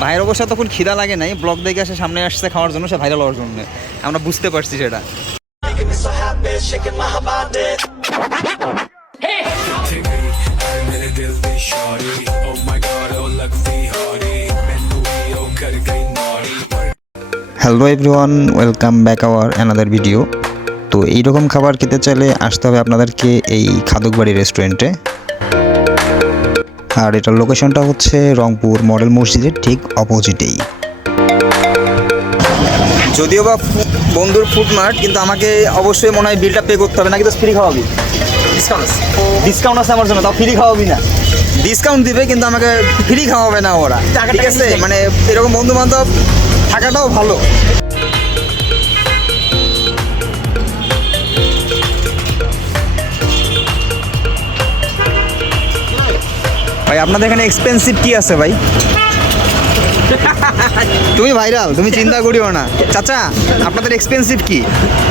ভাইয়ের অবশ্য তখন খিদা লাগে নাই, ব্লগ দেখে এসে সামনে আসছে খাওয়ার জন্য, সে ভাইরাল হওয়ার জন্য। আমরা বুঝতে পারছি সেটা। Hello everyone, welcome back hour another video. তো এইরকম খাবার খেতে চাইলে আসতে হবে আপনাদেরকে এই খাদকবাড়ি রেস্টুরেন্টে। আর এটার লোকেশনটা হচ্ছে রংপুর মডেল মসজিদের ঠিক অপোজিটেই। যদিও বা বন্ধুর ফুড মার্ট, কিন্তু আমাকে অবশ্যই মনে হয় বিলটা পে করতে হবে, নাকি তো ফ্রি খাওয়াবি? ডিসকাউন্ট আছে আমার জন্য, তাও ফ্রি খাওয়াবি না? ডিসকাউন্ট দিবে কিন্তু আমাকে ফ্রি খাওয়াবে না ওরা, ঠিক আছে? মানে এরকম বন্ধু বান্ধব থাকাটাও ভালো। ভাই আপনাদের এখানে এক্সপেন্সিভ কি আছে ভাই? তুমি ভাইরাল, তুমি চিন্তা করিও না। চাচা আপনাদের এক্সপেন্সিভ কি?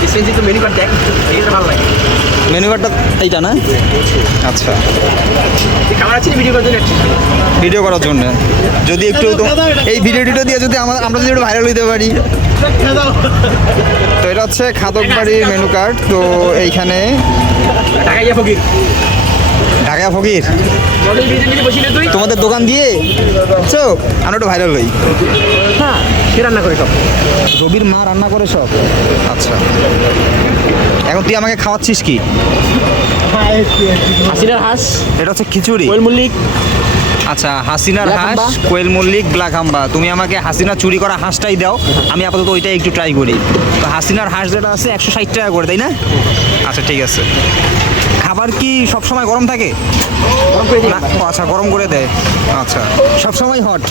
এক্সপেন্সিভ তো মেনু কার্ড দেখ, এটা ভালো লাগে। মেনু কার্ডটা এইটা না? আচ্ছা, খাবার আছে ভিডিও করার জন্য, ভিডিও করার জন্য যদি একটু এই ভিডিওটা দিয়ে যদি আমরা যদি একটু ভাইরাল হইতে পারি। তো এটা হচ্ছে খাদকবাড়ির মেনু কার্ড। তো এইখানে ঢাকাইয়া ফকির, ঢাকা ফকির মডেল বিজনেসে বসিলে তুই তোমাদের দোকান দিয়ে চো আমরা একটু ভাইরাল হই। হ্যাঁ, সে রান্না করে সব, রবির মা রান্না করে সব। আচ্ছা, এখন তুই আমাকে খাওয়াচ্ছিস কি? হাসিনার হাঁস, এটা হচ্ছে খিচুড়ি, কোয়েল মল্লিক। আচ্ছা, হাসিনার ব্ল্যাক হাঁস, হাম্বা। কোয়েল মল্লিক, ব্ল্যাক হাম্বা। তুমি আমাকে হাসিনা চুরি করা হাঁসটাই দাও, আমি আপাতত ওইটাই একটু ট্রাই করি। তো হাসিনার হাঁস যেটা আছে 160 টাকা করে, তাই না? আচ্ছা ঠিক আছে। খাবার কি সব সময় গরম থাকে? গরম করে দিই। না, ও আচ্ছা, গরম করে দেয়। আচ্ছা, সব সময় হট?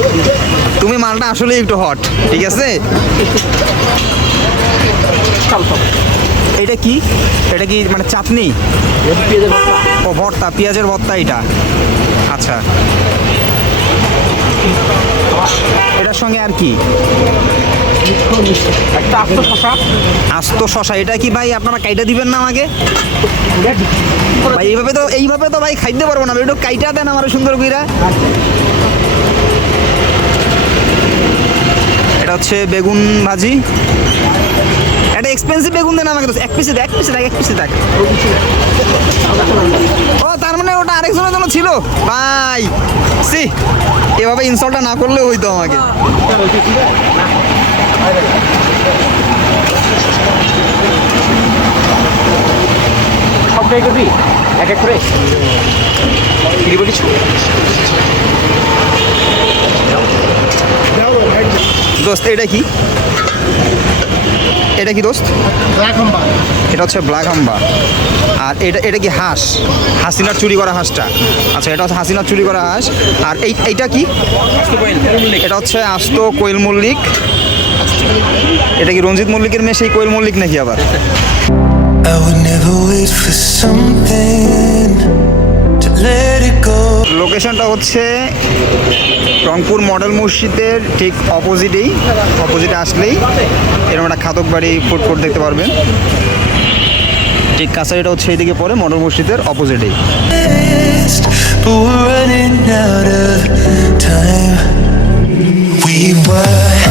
তুমি মালটা আসলে একটু হট, ঠিক আছে। এটা কি? এটা কি মানে চাটনি? পেঁয়াজের ভর্তা। ও ভর্তা, পেঁয়াজের ভর্তা এটা। আচ্ছা, এটার সঙ্গে আর কি? একটা আস্ত শশা। আস্ত শশা। এটা কি ভাই আপনারা কাইটা দিবেন না আমাকে? ভাই এইভাবে তো ভাই খাইতে পারবো না, একটু কাইটা দেন আমার সুন্দর কইরা। এটা হচ্ছে বেগুন ভাজি। এটা এক্সপেন্সিভ বেগুন দেন আমাকে। তো এক পিসে দেখ, এক পিসে দেখ। ও তার মানে ওটা আরেকজনের জন্য ছিল ভাই। সি, এভাবে ইনস্টলটা না করলেও হইতো আমাকে। সব ট্রাই করবি এক এক করে? দিব কিছু? দোস্ত এটা কি? এটা কি দোস্ত? ব্ল্যাক হাম্বা। এটা হচ্ছে ব্ল্যাক হাম্বা। আর এটা কি হাঁস? হাসিনার চুরি করা হাঁসটা। আচ্ছা, এটা হচ্ছে হাসিনার চুরি করা হাঁস। আর এইটা কি? এটা হচ্ছে আস্ত কোয়েল মল্লিক। এটা কি রঞ্জিত মল্লিকের মেয়ে সেই কোয়েল মল্লিক নাকি আবার? I would never wait for something to let it go. লোকেশনটা হচ্ছে রংপুর মডেল মসজিদের ঠিক অপোজিটে আসলেই এরকম একটা খাদকবাড়ি ফুড কোর্ট দেখতে পারবেন। ঠিক কাছারিটা হচ্ছে এইদিকে পরে মডেল মসজিদের অপোজিটেই। But we're running out of time. We were